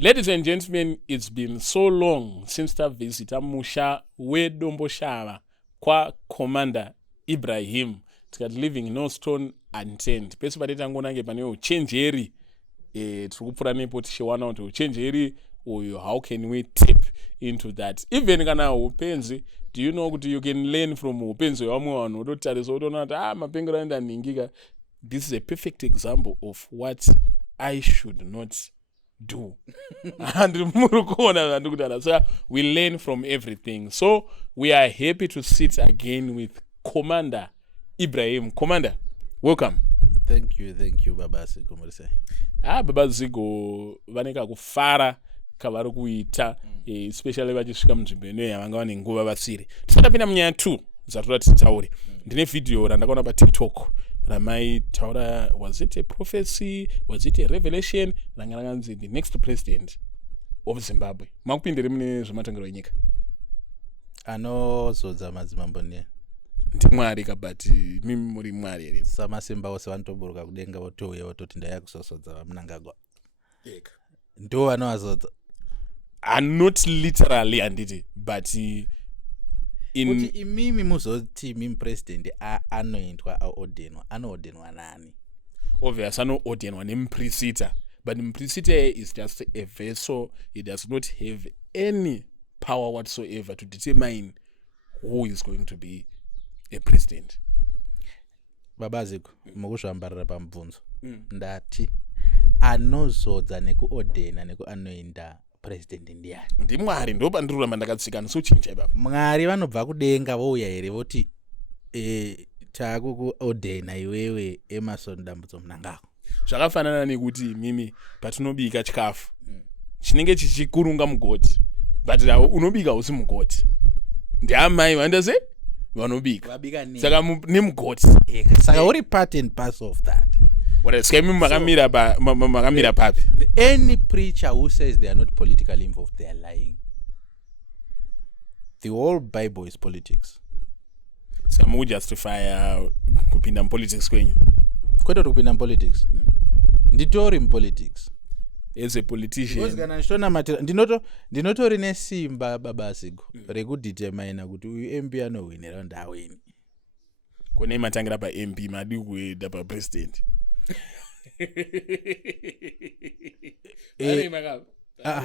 Ladies and gentlemen, it's been so long since tavhizita musha wedomboshava kwa Commander Ibrahim tikati leaving no stone unturned. Pese patetangonange pane uchenjeri tiri kupfuura nepo tichiwana kuti uchenjeri uyu, how can we tap into that? Even kana upenzi, do you know kuti you can learn from upenzi hwevamwe vanhu utotarisa utoona kuti mapengero aenda ningika. This is a perfect example of what I should not do. And so we learn from everything. So we are happy to sit again with Commander Ibrahim. Commander, welcome. Thank you, Baba Zigo. Baba Zigo vaneka kufara kavari kuita, especially vachisvika munzvimbo inoyi yavanga vane nguva vasiri. Tisatapinda munyaya 2 dzatoda titaure. Ndine video randakaona paTikTok ramaitaura, was it a prophecy, was it a revelation, ranga rakanzi the next president of Zimbabwe. Makupindire mune zvematongero enyika. Anozodza madzimambo ndiye ndimwari kabati mimi muri mwari here. Samasimba ose vanotoburuka kudenga votouya vototi ndayakusosodza vamunangagwa. Ndo vanovazodza. Not literally handiti, but kuti imimi muzoti mimi president anoendwa anoordenwa nani? Obviously anoordenwa nemupriesita, but mupriesita is just a vessel. It does not have any power whatsoever to determine who is going to be a president. Baba Zigo, mukuzvambarira pamubvunzo ndati anozodza nekuordena nekuanoenda president ndiani? Ndimwari, ndo pandiruramba ndakatsika nisuchinja ibaba. Mwari vanobva kudenga vouya here voti takukuordena iwewe Emerson Dambudzo Mnangagwa. Zvakafanana nekuti mimi patinobika chikafu chinenge chichikurunga mugoti, but unobika usi mugoti. Ndiamai vandase vanobika saka nemugoti. Saka uri part and parcel of that. Makamira papi? Any preacher who says they are not politically involved, they are lying. The whole Bible is politics. Saka mukujustify kupinda mupolitics kwenyu? Kwete kupinda mupolitics. Nditori mupolitics. As a politician. Because kana nshona matira ndinotori nesimba Baba Zigo rekudetermine kuti uyu MP anowinira ndawini. Kone matangira pa MP madi kuenda pa president.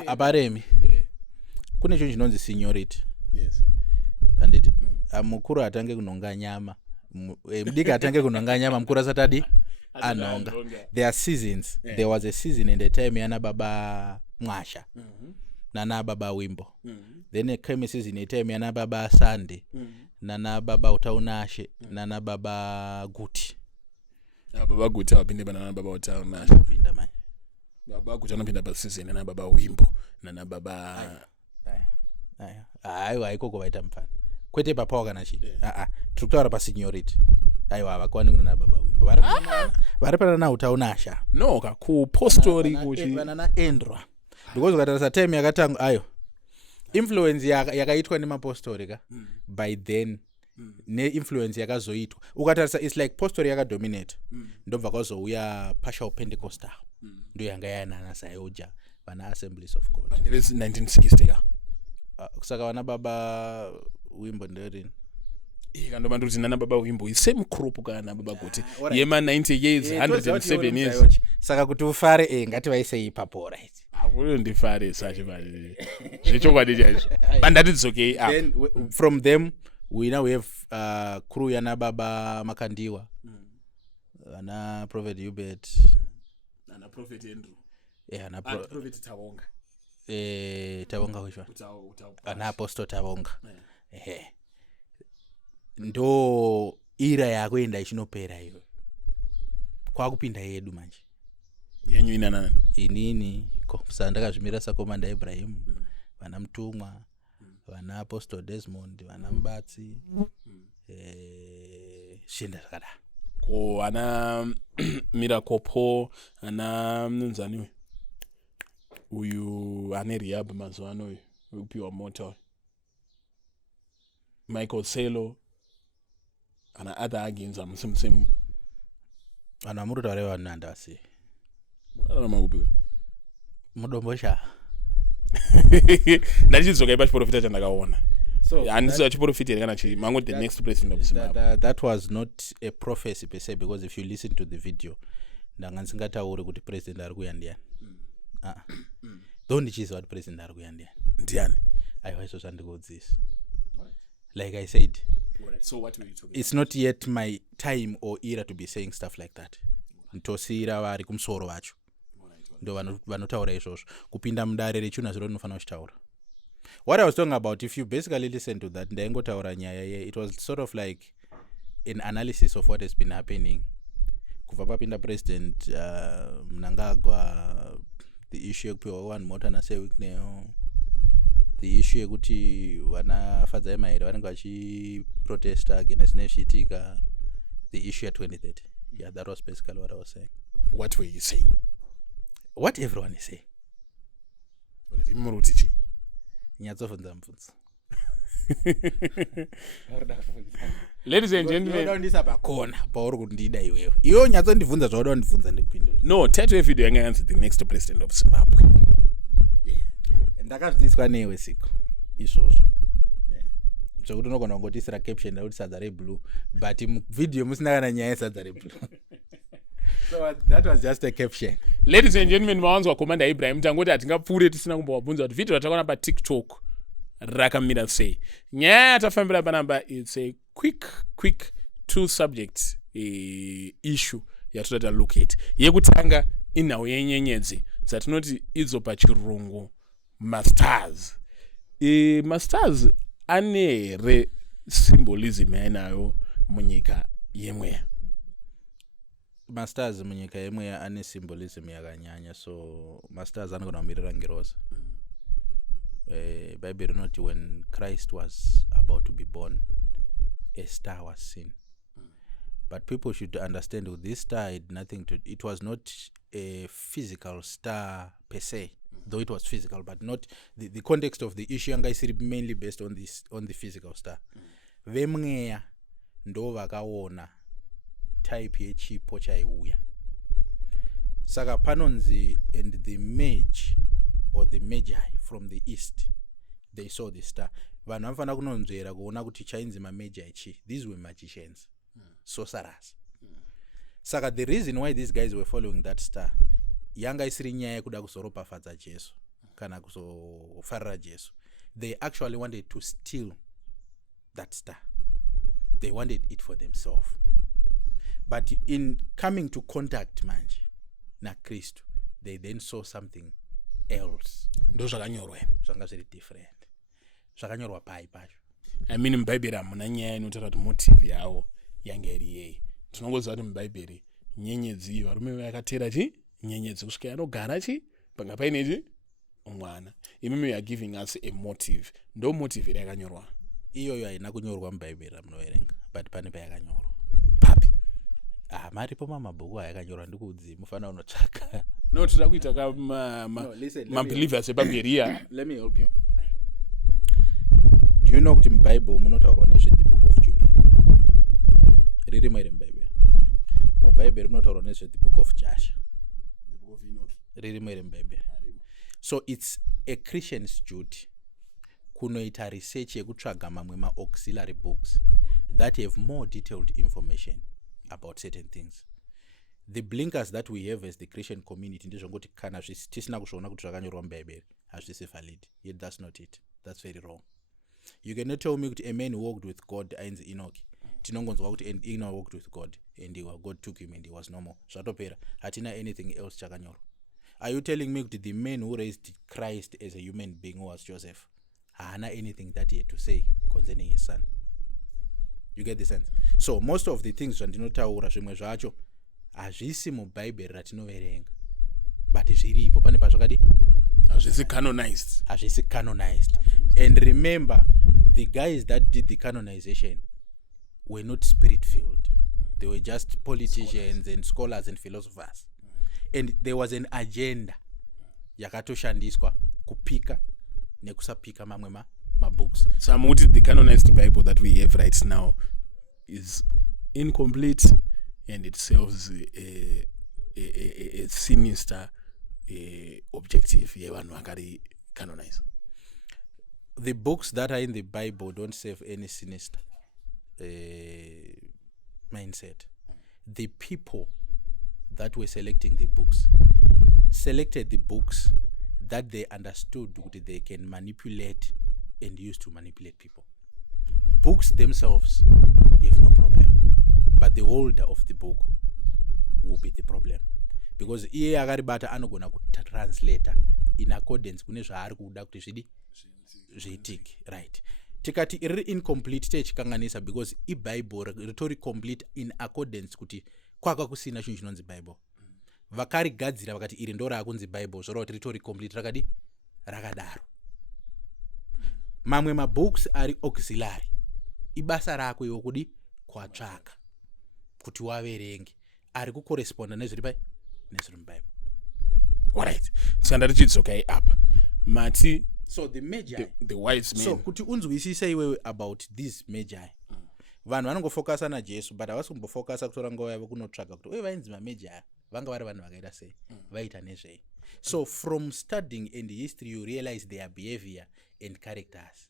Aparemi. Kune chinhu chinonzi seniority. Yes. Anditi mukuru atange kunonga nyama, mudiki atange kunonga nyama, mukuru asatadi anonga. There are seasons. There was a season in the time yana Baba Mwasha nana Baba Wimbo. Then came a season in the time yana Baba Sande nana Baba Utaunashe nana Baba Guti. Baba Guti wapinde nana Baba Utaunashe. Pinda manje. Baba Guti anopinda pa season nana Baba Wimbo nana Baba aiwa aikoko vaita mfana. Kwete papawa kana chi. Tikutaura pa seniority. Aiwa vakwani kuna Baba Wimbo. Vari pana na Utaunasha. No, ku postori kuti na Endra. Because ukatarisa time yakatanga ayo. Influence yakaitwa nemapostori ka by then ne influence yakazoitwa. Ukatarisa is like postori yakadominate. Ndobva kwazouya partial Pentecostal. Ndo yanga yana Sayoja vana Assemblies of God. And this is 1960 ka. Kusaka vana Baba Wimbo nderini. Ikando manduti nana Baba Wimbo same group kana Baba Guti. Yema 90 years, 107 years. Saka kuti ufare ngati vaise ipapo right. Akuyo ndifare sachi bali. Zvichokwadi chaizvo. Bandati it's okay. Then from them we have crew yana Baba Makandiwa. Ana Prophet Hubert. Ana Prophet Andrew. Ana Prophet Tawonga. Tawonga which one? Ana Apostle Tawonga. Ndo ira yakuenda ichinopera iyo. Kwakupinda yedu manje. Yenyu ina nani? Inini ndakazvimira sakomanda Ibrahim, vana Mutumwa, vana Apostle Desmond, vana Mbatsi, shinda zvakada. Ko ana Mirakopo, ana mnzaniwe. Uyu ane Rehab mazuva ano upiwa moto. Michael Selo, ana other against same. Ana murutaure vanhu andasi. Ana makupiwe. Mudombosha. Ndachizoka pachiprofita chandakaona. So Handisi achiprofita here kana chi mango the next president of Zimbabwe. that was not a prophecy per se, because if you listen to the video ndanga ndisingatauri kuti president ari kuya ndiani. Though ndichiziva kuti president ari kuya ndiani. Ndiani? Aiwa izvo zvandikuudzisa. Like I said, so what were you talking it's not yet my time or era to be saying stuff like that. Ntosira vari kumusoro vacho ndo vanotaura izvozvo. Kupinda mudare rechuna zviro rinofanira kuchitaura. What I was talking about, if you basically listen to that, ndaingotaura nyaya ye, it was sort of like an analysis of what has been happening. Kubva papinda president Mnangagwa, the issue yekupiwa one mota naSeWikneyo, the issue yekuti vanafadzai mairi vanenge vachiprotesta against nezviitika, the issue at 2030. Yeah, that was basically what I was saying. What were you saying? What everyone is saying. Murutichi. Nyatsofunza mubvunzo. Ladies and gentlemen, ndisa pakona pauri kuti ndida iwewe. Iwe nyatsondibvunza zvauri kundibvunza ndikupindura. No, title video yanga yanzi the next president of Zimbabwe. Ndakazvidziswa newe siko. Izvozvo. Zvekuti unogona kungotisira caption ndakuti sadza reblue, but video musina kana nyaya sadza reblue. So that was just a caption. Ladies and gentlemen, mawanzwa Commander Ibrahim tangoti atingapfuure tisina kumbovabvunza kuti video ratakaona paTikTok rakamira sei. Nyaya yatafambira panapa, it's a quick two subjects issue yatoda look at. Yekutanga inhau yenyenyedzi dzatinoti idzo pachirungu masters. Masters ane here symbolism yainayo munyika yemweya. Masters munyika yemweya ane symbolism yakanyanya, so masters anogona kumirira ngirosa. Bible rinoti when Christ was about to be born, a star was seen. But people should understand that this star had nothing to, it was not a physical star per se, though it was physical, but not the context of the issue yanga isiri mainly based on the physical star. Vemweya ndo vakaona type yechipo chaiuya. Saka panonzi, and the mage or the magi from the east, they saw the star. Vanhu vanofana kunonzvera kuona kuti chainzi mamagi chi. These were magicians, sorcerers. Saka the reason why these guys were following that star, yanga isiri nyaya yekuda kuzoropafadza Jesu kana kuzofarira Jesu. They actually wanted to steal that star. They wanted it for themselves. But in coming to contact manje na Kristu, they then saw something else. Ndo zvakanyorwa. Zvanga zviri different. Zvakanyorwa pai pacho. I mean mubhaibheri hamuna nyaya inotaura kuti motive yavo yanga iri yei. Tinongoziva kuti mubhaibheri nyenyedzi, varume vakatera chi nyenyedzi kusvika yanogara chi panga paine chi mwana. Imimi are giving us a motive. Ndo motive yakanyorwa. Iyoyo haina kunyorwa mubhaibheri ramunoverenga, but pane payakanyorwa. Papi? Maripo mamabhuku ayakanyorwa ndikuudzi, mufanira unotsvaka. No, toda kuita ka believers eBhibheri. Let me help you. Do you know kuti muBible munotaurwa nezve the book of Jubilee? Ririmo here muBible. MuBible munotaurwa nezve the book of Jasher. The book of Enoch. Ririmo here muBible. So it's a Christian's duty kunoita research yekutsvaga mamwe ma-auxiliary books that have more detailed information about certain things. The blinkers that we have as the Christian community ndezvongoti kana tisina kuzviona kuti zvakanyorwa muBhayibheri hazvisi valid. Yet that's not it. That's very wrong. You cannot tell me kuti a man who walked with God ainzi Enoch. Tinongonzwa kuti and Enoch walked with God and God took him and he was normal. Zvatopera. Hatina anything else chakanyorwa. Are you telling me kuti the man who raised Christ as a human being who was Joseph hana anything that he had to say concerning his son? You get the sense? So most of the things zvandinotaura zvimwe zvacho hazvisi muBhayibheri ratinoverenga, but zviripo pane pazvakadi Hazvisi canonized. Hazvisi canonized. And remember, the guys that did the canonization were not spirit-filled. They were just politicians and scholars and philosophers. And there was an agenda yakatoshandiswa kupika nekusapika mamwe ma-books. So I'm noting the canonized Bible that we have right now is incomplete and it serves a sinister objective yevanhu canonize? The books that are in the Bible don't serve any sinister mindset. The people that were selecting the books selected the books that they understood that they can manipulate and use to manipulate people. Books themselves, you have no problem, but the holder of the book will be the problem, because iye akaribata anogona kutranslata in accordance kune zvaari kuda kuti zviitike, right? Tikati iri incomplete techikanganisa because iBible ritori complete in accordance kuti kwaka kusina chinhu chinonzi Bible. Vakarigadzira vakati iri ndo rakunzi Bible, zvorova kuti ritori complete rakadaro. Mamwe mabooks ari auxiliary, ibasa rako iwo kudi kwatsvaka kuti waverenge, ari kukorresponda nezviri muBible. Alright, saka tichidzokai apa mati. So the magi, the wise men. So kuti unzwisise iwewe about these magi, vanhu vanongofokasa naJesu but havasi kumbofokasa kutora nguva yavo kunotsvaga kuti uye vainzi mamagi vanga vari vanhu vakaita sei, vaita nezvei. So from studying and history you realize their behavior and characters.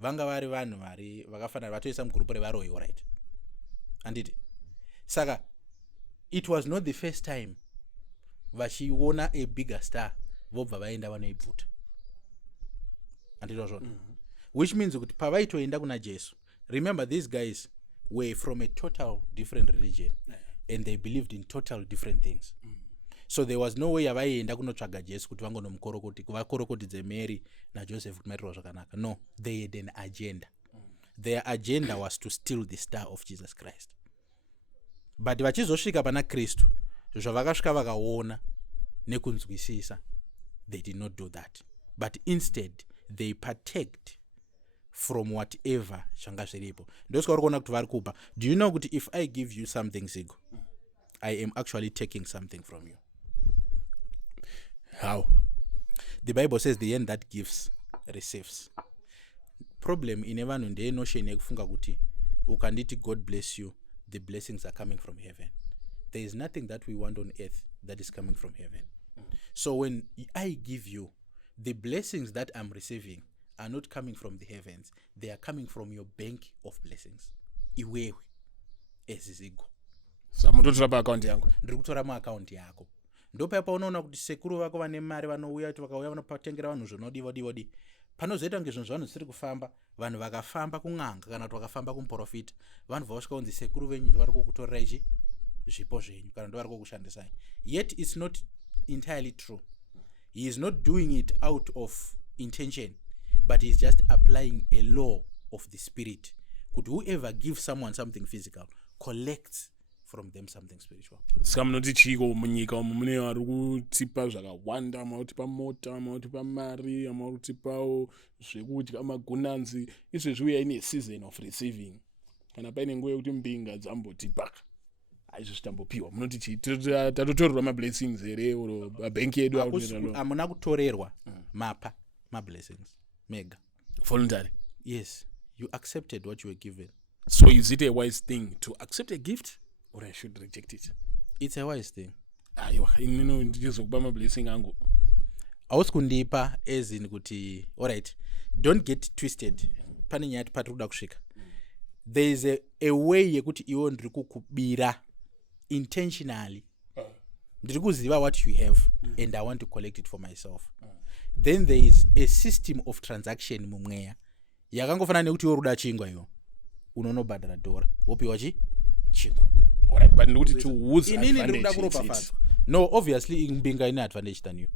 Vanga vari vanhu vari vakafanana vatoisa mugrupu revaroyi, right? Anditi saka it was not the first time vachiona a bigger star vobva vaenda vanoibvuta. Which means kuti pavaitoenda kuna Jesu, remember these guys were from a total different religion and they believed in total different things. So there was no way avaienda kunotsvaga Jesu kuti vangonomukorokoti kuvakorokotidze Mary naJoseph kuti maitiro zvakanaka. No, they had an agenda. Their agenda was to steal the star of Jesus Christ. But vachizosvika pana Kristu, zvavakasvika vakaona nekunzwisisa, they did not do that. But instead they partaked from whatever changa zviripo. Ndosika uri kuona kuti vari kupa. Do you know kuti if I give you something Zigo, I am actually taking something from you? How? The Bible says the hand that gives receives. Problem in evanhu ndeye notion yekufunga kuti ukanditi God bless you, the blessings are coming from heaven. There is nothing that we want on earth that is coming from heaven. So when I give you, the blessings that I'm receiving are not coming from the heavens. They are coming from your bank of blessings. Iwewe ezizigo. So mutotora pa account yangu. Ndiri kutora mu account yako. Ndopapa unoona kuti sekuru vako vane mari vanouya kuti vakauya vanopatengera vanhu zvinodiwa. Panozoita kunge zvinhu zvanhu zvisiri kufamba, vanhu vakafamba kun'anga kana kuti vakafamba kumuprofita, vanhu vasvika kunzi sekuru venyu vari kukutorera ichi zvipo zvenyu kana ndo vari kukushandisai. Yet it's not entirely true. He is not doing it out of intention, but he's just applying a law of the spirit. Could whoever gives someone something physical collects from them something spiritual. Saka munoti chiko munyika umu mune vari kutipa zvakawanda, amatipa mota, amatipa mari, amatipawo zvekudya, magunanzi. Izvezvi we are in a season of receiving. Kana paine nguva yekuti mbinga dzambotipaka, aizvo zvitambopiwa. Munoti chi tatotorerwa mablessings here oro mabank yedu amuna kutorerwa mapa mablessings mega voluntary. Yes, you accepted what you were given. So is it a wise thing to accept a gift or I should reject it? It's a wise thing. Aiwa, inino ndizokupa mablessing angu. Hausi kundipa as in kuti alright, don't get twisted. Pane nyaya patiri kuda kusvika. There is a way yekuti iwo ndiri kukubira intentionally. Ndiri kuziva what you have and I want to collect it for myself. Then there is a system of transaction mumweya yakangofanana nekuti iwo ruda chingwa iwo unonobhadhara dhora wopiwa chingwa. Alright, but ndikuti to whose advantage? No, obviously mbinga ine advantage than you.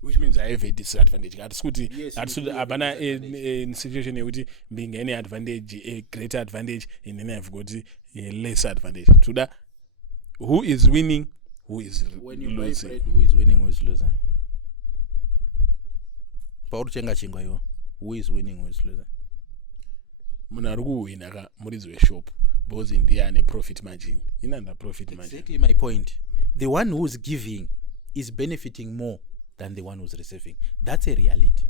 Which means I have a disadvantage. Abana in situation yekuti mbinga ine advantage, a greater advantage, and then I've got a lesser advantage. To that, who is winning, who is when you losing? Buy bread, who is winning, who is losing? Pauru chenga chingwa iwo, who is winning, who is losing? Munhu ari kuwina ka muridzi weshop because ndiye ane profit margin. Inanda profit margin. Exactly my point. The one who is giving is benefiting more than the one who's receiving. That's a reality.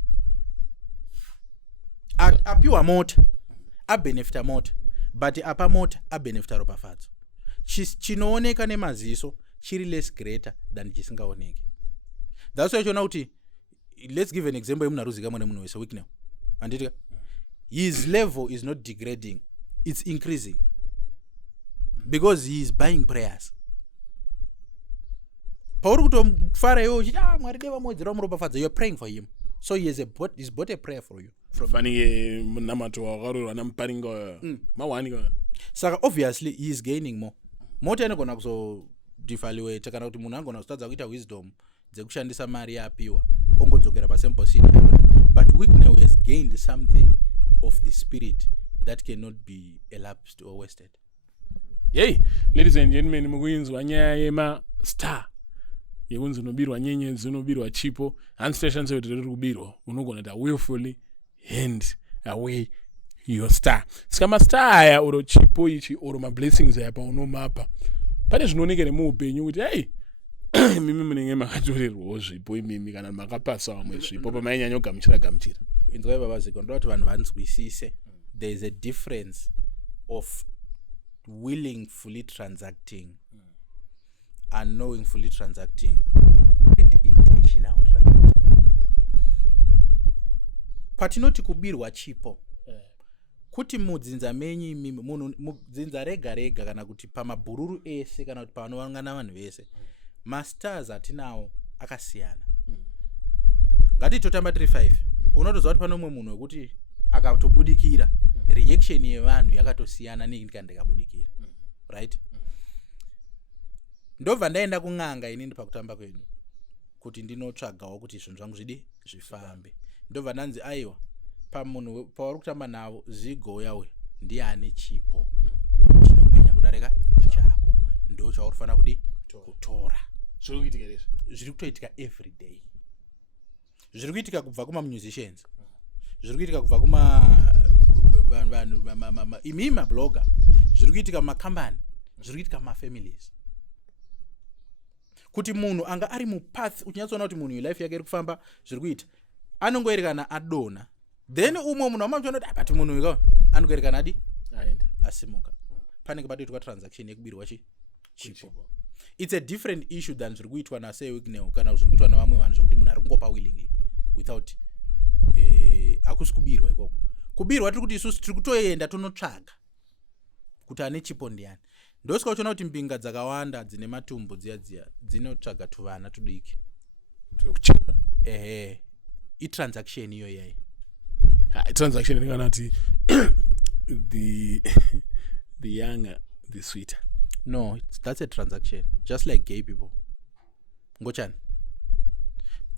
Apiwa mota abenefita mota, but apa mota abenefita ropafadzo. Chinooneka nemaziso chiri less greater than chisingaoneki. That's why uchiona kuti let's give an example yemunaruzika mwana munhu wese weeknow anditika his level is not degrading, it's increasing because he is buying prayers. Pauri kutofara iwe uchiti mwari deva mwedzera muropafadza, you are praying for him, so he has he's bought a prayer for you from fanike munamato wakarorwa namuparinga mawanika. Saka obviously he is gaining more anogona kuzodifaliweta kana kuti munhu angona kutadza kuita wisdom dzekushandisa mari yapiwa ongodzokera pasemposini, but Wicknow has gained something of the spirit that cannot be elapsed or wasted. Hey, ladies and gentlemen, mukuinzwa nyaya yemastar yekunzi unobirwa nyenyedzi, unobirwa chipo, handistation kuti riri kubirwa, unogona kuti willfully hand away your star. Saka mastar aya oro chipo ichi oro mablessings aya paunomapa, pane zvinoonekere muupenyu kuti hey, mimi munenge makatorerwawo zvipo imimi kana makapasa vamwe zvipo pamainyanya kugamuchira. Inzwai baba ziko ndoda kuti vanhu vanzwisise there is a difference of willingly transacting, unknowingly transacting, and intentional transacting. Patinoti kubirwa chipo kuti mudzinza menyu imimi munhu mudzinza rega rega kana kuti pamabhururu ese kana kuti pavanongana vanhu vese masters atinawo akasiyana. Ngati totamba 35 unotoziva kuti pano mumwe munhu wekuti akatobudikira reaction yevanhu yakatosiyana nekandikabudikira, right? Ndobva ndaenda kun'anga inini pakutamba kwenyu kuti ndinotsvagawo kuti zvinhu zvangu zvifambe. Ndobva ndanzi aiwa pamunhu pauri kutamba navo zigoyawe ndiani chipo chinopenya kudarika chako ndo chaurifana kutora. Zviri kutoitika every day. Zviri kuitika kubva kuma musicians, zviri kuitika kubva kuma vanhu imi mablogger, zviri kuitika mumakambani, zviri kuitika mumafamilies. Kuti munhu anga ari mupath uchinyatsoona kuti munhu life yake iri kufamba zviri kuita, anongoerekana adona, then umwe munhu wamamuchiona kuti but munhu uyu anongoerekana asimuka. Panenge patoitwa transaction yekubirwa chipo. It's a different issue than zviri kuitwa nasei Wicknow kana zviri kuitwa navamwe vanhu zvokuti munhu ari kungopa willingly without akusi kubirwa ikoko. Kubirwa tiri kuti isusu tiri kutoenda tonotsvaga kuti ane chipo ndiani. Ndosika uchiona kuti mbinga dzakawanda dzine matumbu dziya dzinotsvaga tuvana tudiki. I-transaction iyo yayi. I-transaction inganati the younger, the sweeter. No, that's a transaction. Just like gay people. Ngochani.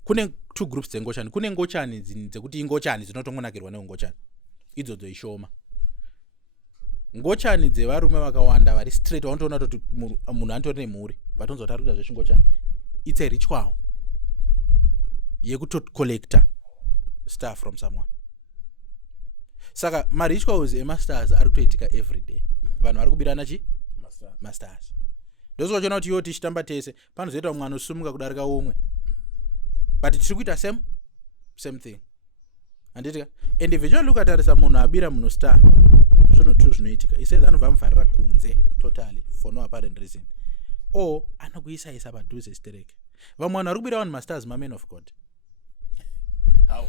Kune two groups dzengochani. Kune ngochani dzekuti ingochani dzinotongonakirwa neungochani. Idzodzo ishoma. Ngochani dzevarume vakawanda vari straight vanotoona kuti munhu antori nemhuri but unzoti kuita zvechingochani. It's a ritual yekutocollecta stuff from someone. Saka marituals emasters ari kutoitika every day. Vanhu vari kubirana masters. Ndosika uchiona kuti iwo tichitamba tese panozoita mwana usumuka kudarika umwe, but tiri kuita same thing. Anditika and if you look at arisa munhu abira munhu star zvinotu zvinoitika isai anobva muvharira kunze totally for no apparent reason, or anokuisaisa padhuze stereke. Vamwe vanhu vari kubira vanhu masters mamen of God. How?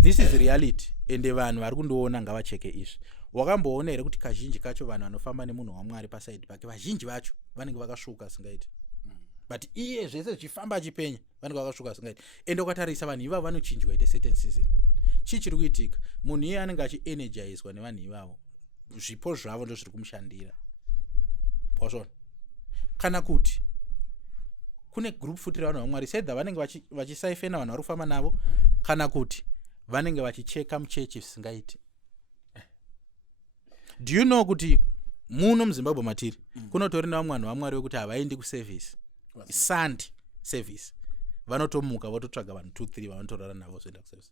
This is reality. Ende vanhu vari kundoona ngavacheke izvi. Wakamboona here kuti kazhinji kacho vanhu vanofamba nemunhu waMwari paside pake vazhinji vacho vanenge vakasvuka singaiti. But iye zvese zvichifamba achipenya vanenge vakasvuka singaiti. Ende ukatarisa vanhu ivavo vanochinjwa ite certain season. Chiri kuitika munhu iye anenge achienergizwa nevanhu ivavo, zvipo zvavo ndo zviri kumushandira. Wazvona kana kuti kune group futi ravanhu vaMwari sedha vanenge vachisaifena vanhu vari kufamba navo, kana kuti vanenge vachicheka muchechi zvisingaiti. Do you know kuti muno muZimbabwe matiri kunotori navamwe vanhu vaMwari vekuti havaendi kuservice Sunday service, vanotomuka vototsvaga vanhu 2-3 vanotorara navo zoenda kuservice.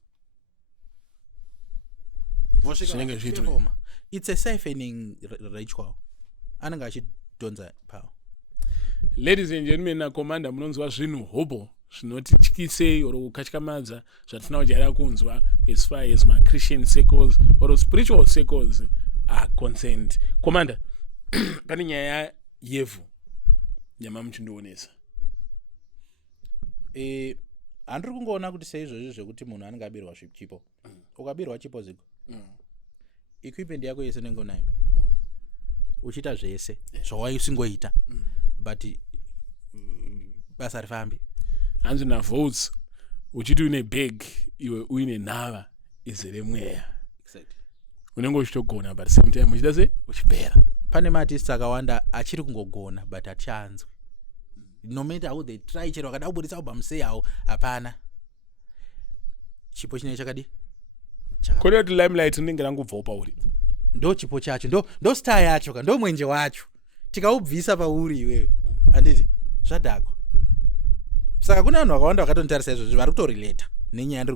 It's a siphoning ritual. Anenge achidonza power. Ladies and gentlemen, na commander munonzwa zvinhu hobo zvinotityise oro kukatyamadza zvatinodyara kunzwa as far as my Christian circles or spiritual circles are concerned. Commander, pane nyaya yevhu nyama muchindoonesa. handiri kungoona kuti seizvozvi zvekuti munhu anenge abirwa chipo ukabirwa chipo ziko equipment yako yese unenge unayo uchiita zvese zvawaisingoita but basa rifambi hanzi navotes uchiti une bag iwe uine nhava izere mweya unenge uchitogona but same time uchita se uchipera. Pane maartists akawanda achiri kungogona but achanzwe no matter how they try chero wakada kubudisa album sei hawo hapana chipo chine chakadi kodi kuti Limelight unenge rangubvawo pauri ndo chipo chacho ndo star yacho ndo mwenje wacho tikaubvisa pauri iwewe handiti zvadhakwa. Saka kuna vanhu vakawanda vakatotarisa izvo vari kutorelate nenyaya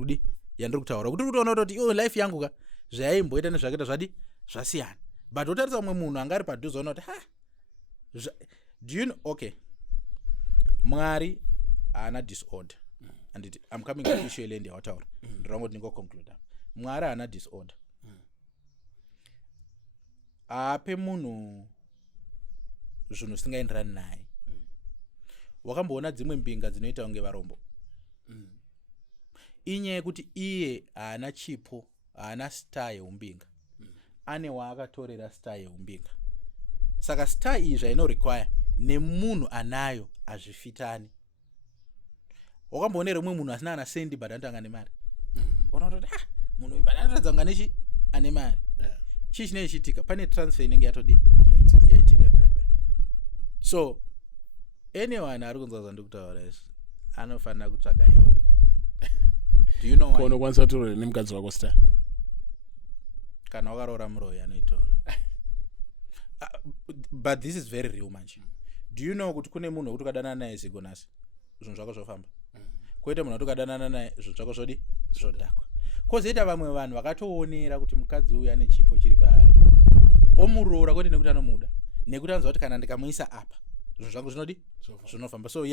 yandiri kutaura kuti kutoona kuti life yangu ka zvaimboita nezvakaita zvasiyana but utarisa umwe munhu anga ari padhuze ona kuti do you know okay Mwari haana disorder and I'm coming to issue yeland yawataura ndirangoti ndingoconclude Mwari haana disorder ape munhu zvinhu zvisingaenderani naye. Wakamboona dzimwe mbinga dzinoita kunge varombo inyaya yekuti iye haana chipo haana star yeumbinga ane waakatorera star yeumbinga saka star iyi zvainorequire nemunhu anayo azvifitani. Wakamboonera umwe munhu asina ana sendi but anotanga nemari unoona kuti munhu uyu anoratidza kunga nechi ane mari chii chinenge chiitika pane transfer inenge yaitika bebe. So anyone ari kunzwa zvandikutaura izvi anofanira kutsvaga help. Do you know why? Unokwanisa kutorora nemukadzi wako star kana wakaroora muroyi anoitora but this is very real manje. Do you know kuti kune munhu wekuti ukadanana naye zigonasi zvinhu zvako zvofamba kwete munhu wekuti ukadanana naye zvinhu zvako zvodhakwa. Kozoita vamwe vanhu vakatoonera kuti mukadzi uyu ane chipo chiri paari omuroora kwete nekuti anomuda nekuti anzwa kuti kana ndikamuisa apa zvinhu zvangu zvinofamba. So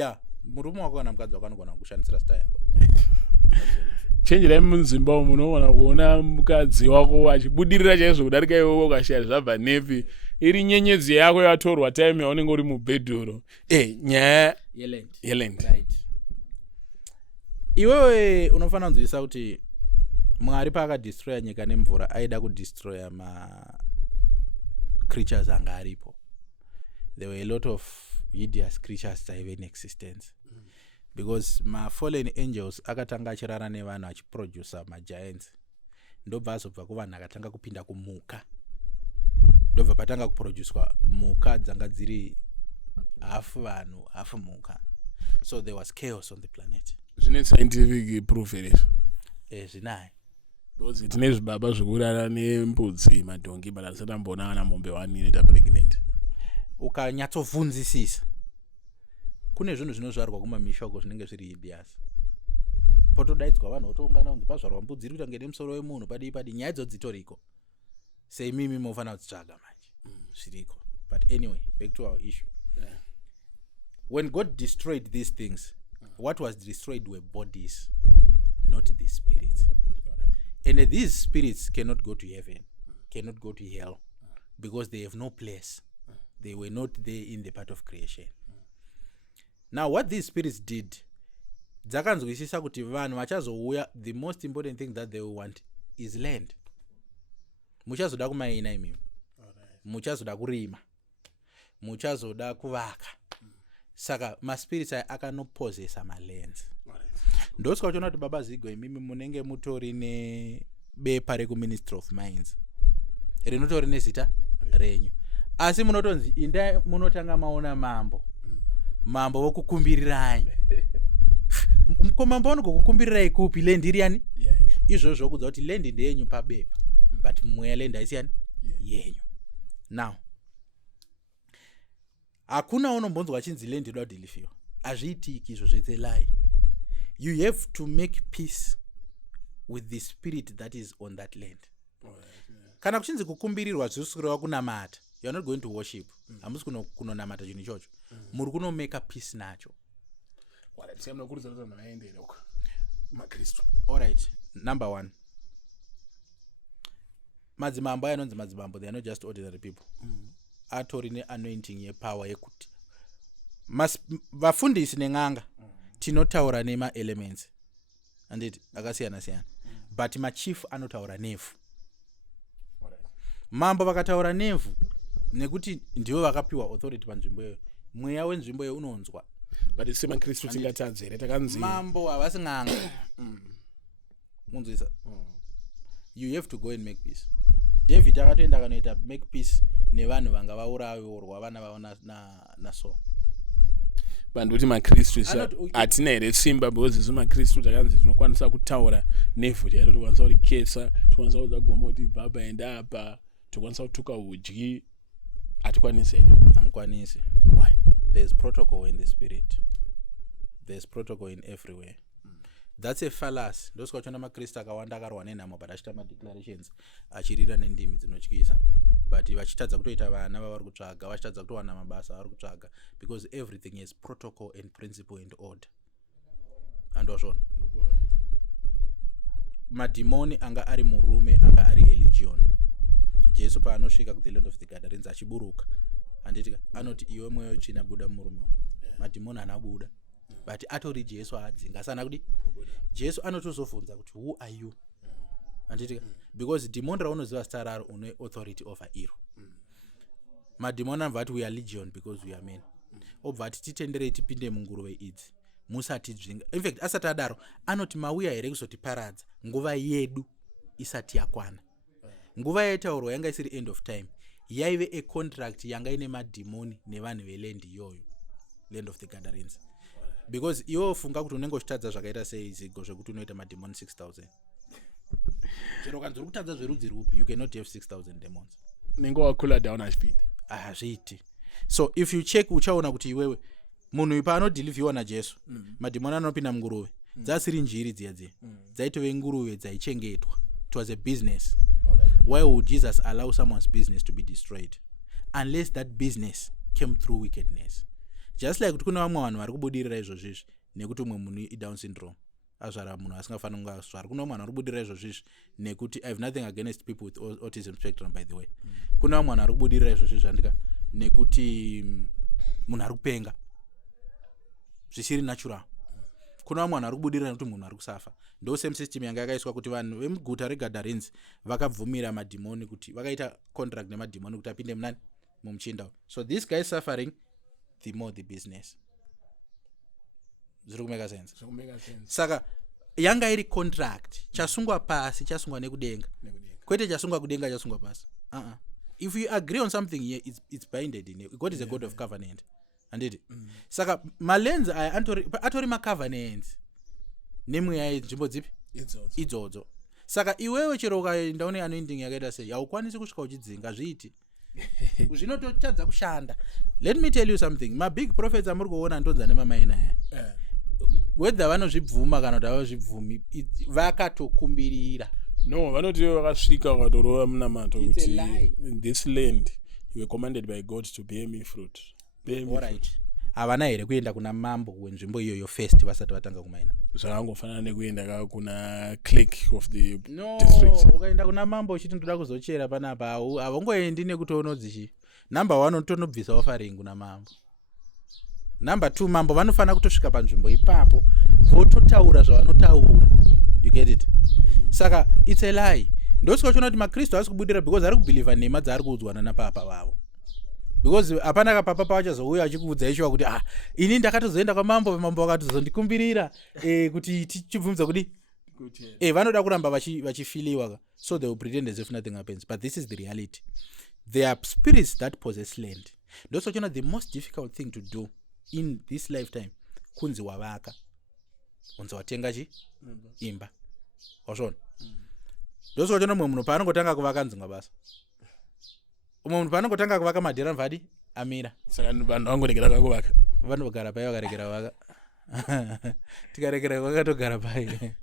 murume wako kana mukadzi wako anogona kushandisira star yako. Chenjerai munzimba umu unoona kuona mukadzi wako achibudirira chaizvo kudarika iwewe ukashaya zvabva nepi iri nyenyedzi yako yatorwa time yaunenge uri mubhedhuro nyaya yeland. Iwewe unofanira kunzwisisa kuti Mwari paakadestroya nyika nemvura aida kudestroya creatures anga aripo. There were a lot of hideous creatures that have in existence because fallen angels akatanga achirara nevanhu achiproducer giants ndobva azobva kuvanhu akatanga kupinda kumhuka ndobva patanga kuproducwa mhuka dzanga dziri hafu vanhu hafu mhuka. So there was chaos on the planet. Zvine scientific proof here zvinayo because tine zvibaba zvekurara nembudzi madhongi but asati ambona ana mombe wani inoita pregnant. Ukanyatsovhunzisisa kune zvinhu zvinozvarwa kumamishoko zvinenge zviri hideous potodaidzwa vanhu votoungana kunzi pazvarwa mbudzi iri kuita kunge nemusoro wemunhu padi nyaya idzo dzitoriko seimimi mofanira kutsvaga manje zviriko. But anyway, back to our issue. When God destroyed these things what was destroyed were bodies, not the spirits. And these spirits cannot go to heaven, cannot go to hell because they have no place. They were not there in the part of creation. Now what these spirits did, dzakanzwisisa kuti vanhu vachazouya, the most important thing that they will want is land. Muchazoda kumaina imimi, muchazoda kurima, muchazoda kuvaka. Saka maspirits akanopozesa malands. Ndosika uchiona kuti baba Zigo imimi munenge mutori nebepa reku-Ministry of Mines rinotori nezita renyu asi munotonzi inda munotanga maona mambo vokukumbirirai ko mambo anogokukumbirirai kupi land iri yani izvozvo kudza kuti land ndeyenyu pabepa but mweya land haisi yani yenyu. Now hakuna unombonzwa achinzi land inoda kudhilifiwa hazviitiki izvo zvetse lie. You have to make peace with the spirit that is on that land. Kana kuchinzi kukumbirirwa zvisikirwa kunamata, you are not going to worship. Hamusi kunonamata chinhu ichocho. Muri kunomake peace nacho. Alright, number one. Madzimambo anonzi madzimambo, they are not just ordinary people. Atori ne anointing ye power yekuti vafundisi neng'anga tinotaura nema elements anditi akasiyana-siyana but machief anotaura nevhu. Mambo vakataura nevhu nekuti ndivo vakapiwa authority panzvimbo iyoyo, mweya wenzvimbo iyo unonzwa. But semakristu tingatadza here takanzi mambo havasi n'anga munzwisa. You have to go and make peace. David akatoenda akanoita make peace nevanhu vanga vaurayorwa vana vavo naSaul. vanhu kuti makristu hatina here simba because isu makristu takanzi tinokwanisa kutaura nevhu chairo, tokwanisa kurikesa, tokwanisa kuudza gomba kuti baba enda apa, tokwanisa kutuka udyi, hatikwanisi here. Hamukwanisi. Why? There's protocol in the spirit. There's protocol in everywhere. That's a fallacy. Ndosika kuchona makristu akawanda akarwa nenhamo but achita madeclarations achirira nendimi dzinotyisa, but vachitadza kutoita vana vavari kutsvaga, vachitadza kutowana mabasa avari kutsvaga, because everything is protocol and principle and order. Andosvona madhimoni anga ari murume, anga ari eligion. Jesu paanosvika ku the land of the Gadarenes achiburuka, anditi anoti iwe mweya wetsvina buda murume. Madhimoni anabuda, but atori Jesu adzinga sana kuti Jesu anotozobvunza kuti who are you, anditi because demon raunoziva zita raro une authority over iro. Madhimoni anobva ati we are legion because we are men. Obva ati titenderei tipinde munguruve idzi musati dzvinga. In fact asati adaro anoti mauya here kuzotiparadza nguva yedu isati yakwana. Nguva yaitaurwa yanga isiri end of time, yaive a contract yanga ine madhimoni nevanhu veland iyoyo, land of the Gadarenes. Because iwo funga kuti unenge uchitadza zvakaita sei zigo zvekuti unoita madhimoni 6000. Chero kanzuri kutadza zverudzi rupi, you cannot have 6000 demons. Nengo wakula down achipinda. Hazviiti. So if you check uchaona kuti iwewe munhu ipa anodhilivhiwa naJesu, madhimoni anopinda munguruve, dzasiri njiri dziya dziya, dzaitove nguruve dzaichengetwa. It was a business. Why would Jesus allow someone's business to be destroyed? Unless that business came through wickedness. Just like kuti kuna vamwe vanhu vari kubudirira izvozvizvi nekuti umwe munhu iDown syndrome azvara munhu asingafaniri kunge azvara. Kuna vamwe vanhu vari kubudirira izvozvizvi nekuti I have nothing against people with autism spectrum by the way. Kuna vamwe vanhu vari kubudirira izvozvizvi andika nekuti munhu ari kupenga zvisiri natural. Kuna vamwe vanhu vari kubudirira nekuti munhu ari kusafa. Ndo same system yanga yakaiswa kuti vanhu vemuguta reGadarenes vakabvumira madhimoni kuti vakaita contract nemadhimoni kuti apinde munani mumuchinda. So this guy suffering, the more the business. Zviri kumeka sense. Saka yanga iri contract, chasungwa pasi chasungwa nekudenga, kwete chasungwa kudenga chasungwa pasi. If you agree on something here, it's binded in it. God is a God of covenant. Anditi saka malenzi aya atori macovenants nemweya yenzvimbo dzipi idzodzo. Saka iwewe chero ukaenda une anoending yakaita sei haukwanisi kusvika uchidzinga zviiti zvinototadza kushanda. Let me tell you something, ma big prophets amuri kuona ndonza nemamaina aya whether vanozvibvuma kana kuti havazvibvumi vakatokumbirira. No, vanoti vakasvika vakatorova munamato kuti in this land you were commanded by God to bear me fruit. Alright. Havana here kuenda kuna mambo wenzvimbo iyoyo first vasati vatanga kumaina. Zvakangofanana nekuenda kuna clerk of the district. No, ukaenda kuna mambo uchiti ndoda kuzochera panapa haungoendi nekuti unodzichi. Number 1 unotonobvisa offering kuna mambo. Number 2 mambo vanofana kutosvika panzvimbo ipapo vototaura zvavanotaura. You get it? Saka it's a lie. Ndosika chona kuti makristu asi kubudira because ari kubelieve nema dzari kuudzwana napapa vavo. Because hapana kapapa pavachazouya achikuudza ishuwa kuti ini ndakatozoenda kwamambo, mambo akatozondikumbirira kuti tichibvumidza kuti vanoda kuramba vachifiliwa, so they will pretend as if nothing happens, but this is the reality. There are spirits that possess land. Ndoso chona the most difficult thing to do in this lifetime kunzi wavaka unzi watenga imba washona. Ndoso chona mwe munhu paanongotanga kuvaka nzinga basa, umwe munhu paanongotanga kuvaka madhera mvadi amira. Saka vanhu vangorekera kuvaka, vanogara pai vakarekera vaka tikarekera vakatogara pai.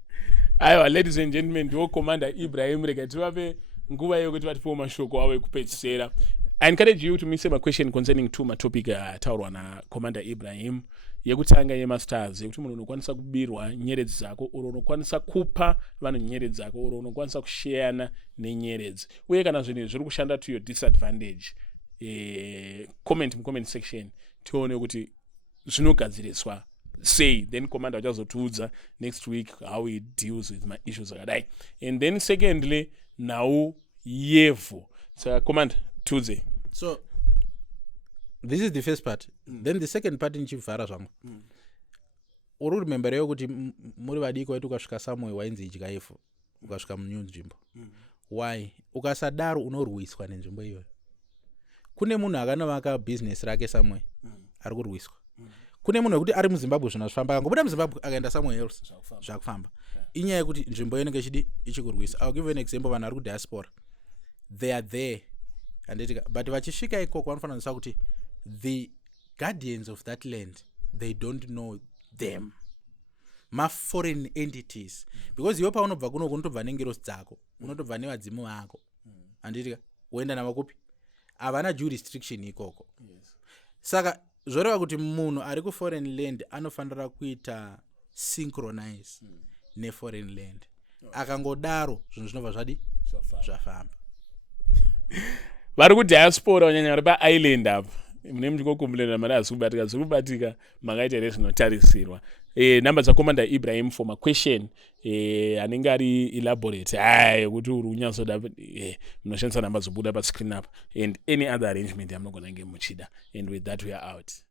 Aiwa, ladies and gentlemen, ndiwo commander Ibrahim. Rega tivape nguva yekuti vatipewo mashoko avo ekupedzisira. I encourage you to me say my question concerning two topic taurwa na commander Ibrahim. Yekutanga yemasters yekuti munhu unokwanisa kubirwa nyeredzi dzako, uro unokwanisa kupa vanhu nyeredzi dzako, uro unokwanisa kushareana nenyeredzi. Uye kana zvinhu zviri kushanda to your disadvantage, comment mu comment section tione kuti zvinogadziriswa say, then commander achazotiudza next week how he deals with my issues akadai. And then secondly now yevo. So commander tiudze. So this is the first part. Then the second part nchivhara zvangu. Uri rememberewo kuti muri vadiki waiti ukasvika somewhere wainzi idyaifu ukasvika munyu nzvimbo. Why? Ukasadaro unorwiswa nenzvimbo iyoyo. Kune munhu akanovaka business rake somewhere ari kurwiswa. Kune munhu wekuti ari muZimbabwe zvona zvifamba ngobuda muZimbabwe akaenda somewhere else zvakufamba. Inyaya yekuti nzvimbo inenge ichikurwisa. I'll give you an example. Vanhu ari kudiaspora, they are there but vachisvika ikoko vanofanira kuti the guardians of that land, they don't know them, foreign entities, because iwe paunobva kuno unotobva nengerosi dzako, unotobva nevadzimu vako, handitika uenda navo kupi, havana jurisdiction ikoko. Saka zvoreva kuti munhu ari ku foreign land anofanira kuita synchronize neforeign land. Akangodaro zvinhu zvinobva zvafamba. Vari kudiaspora vanyanya vari paisland apa mune muchikokombolera mari hazikubatika makaita rezvinotarisirwa. Namba dzakomanda Ibrahim for maquestion anenge ari elaborate kuti uri unyatsoda munoshandisa namba dzobuda pascreen apa and any other arrangement yamunogona nge muchida. And with that we are out.